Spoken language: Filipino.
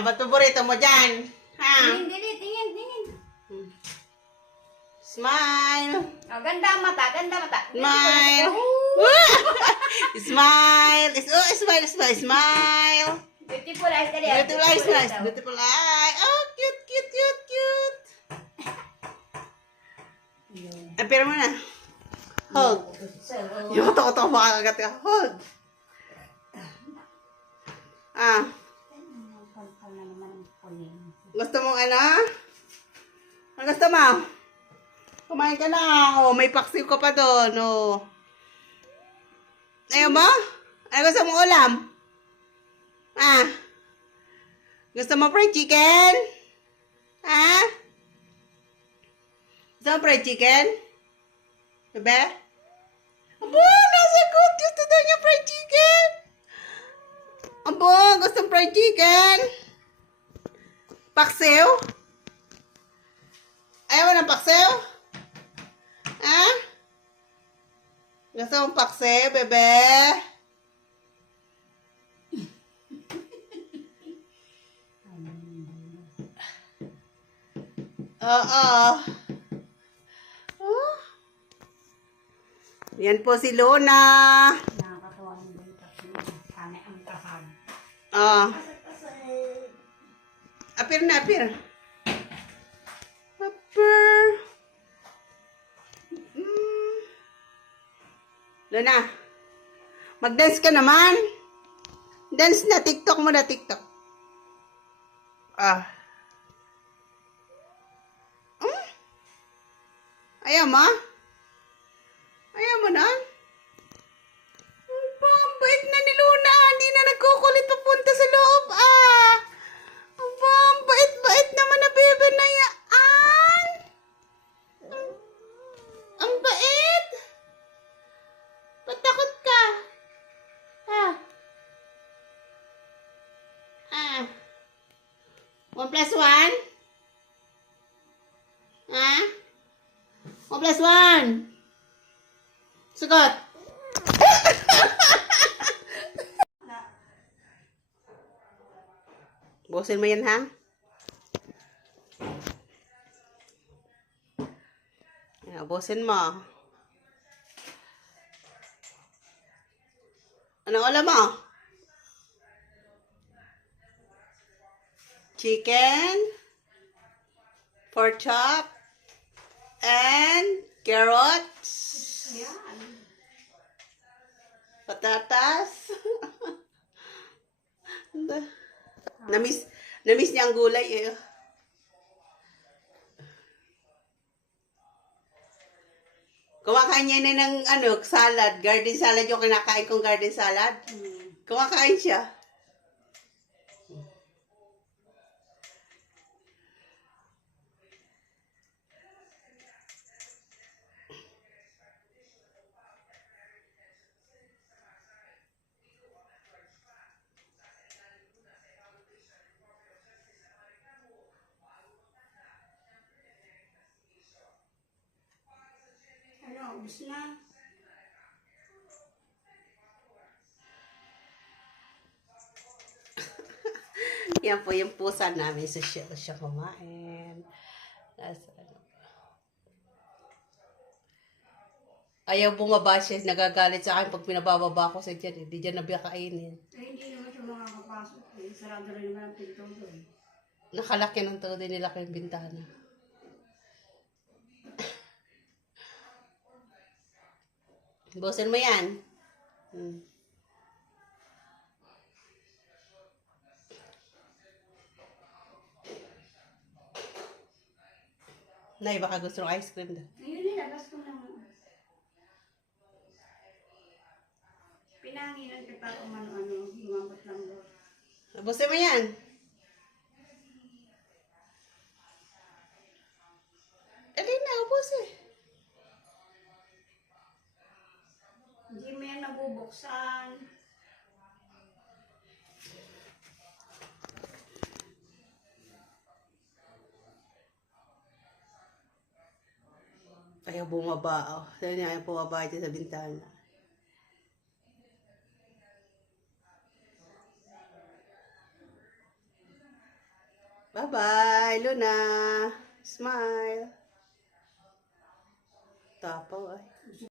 Ba't paborito mo dyan? Ha? Tingin. Smile. Oh, ganda ang mata. Smile. Smile. Smile. Beautiful eyes. Dali. Beautiful eyes, nice. Beautiful eye. Oh, cute. Apira mo na. Hug. Yung totoo makakagat ka. Hug. Gusto mong ano? Ang gusto mo? Kumain ka na. Oh, may paksiw ka pa doon. Oh. Ayaw mo? Ano gusto mong ulam? Gusto mo fried chicken? Gusto mo fried chicken? Bebe? Abo, nasagot. Gusto daw niya fried chicken. Abo, gusto mo fried chicken? Paksiw? Ayaw mo ng paksiw? Gusto mong paksiw, bebe? Oo. Yan po si Luna. Nakakatawa ng balikat. Kami ang kahag. Apir na. Apir. Luna, mag-dance ka naman. Dance na. TikTok mo na, TikTok. Ayaw mo? Ayaw mo na? Ang bait na ni Luna. Hindi na nagkukulit papunta sa loob. Ang bait naman na bebe na yan. Ang bait. Patakot ka. 1 plus 1? 1 plus 1. Sagot. Bukasin mo yan, ha? Bukasin mo. Anong ulam mo? Chicken, pork chop, and carrots. Patatas. Namiss niya ang gulay eh. Kumakain niya na ng salad, garden salad yung kinakain kong garden salad. Kumakain siya. Ubus na. Yan po yung pusa namin. Social siya kumain. Ayaw bumaba siya. Nagagalit sa akin pag pinabababa ko sa dyan. Hindi dyan nabiyakainin. Hindi naman siya makakapasok. Sarado rin naman ang pinto doon. Nakalaki ng todo din nila kayong bintana. Bukasin mo yan. Nay, baka gusto ng ice cream na. Ayun nilabas ko naman. Pinanginan kita kung ano-ano. Lumambot lang doon. Bukasin mo yan. Dali na, ubos eh. Hindi mo yan nabubuksan. Ayaw bumaba. Sabi niya, ayaw bumaba dyan sa bintana. Bye-bye, Luna. Smile. Tapaw ay.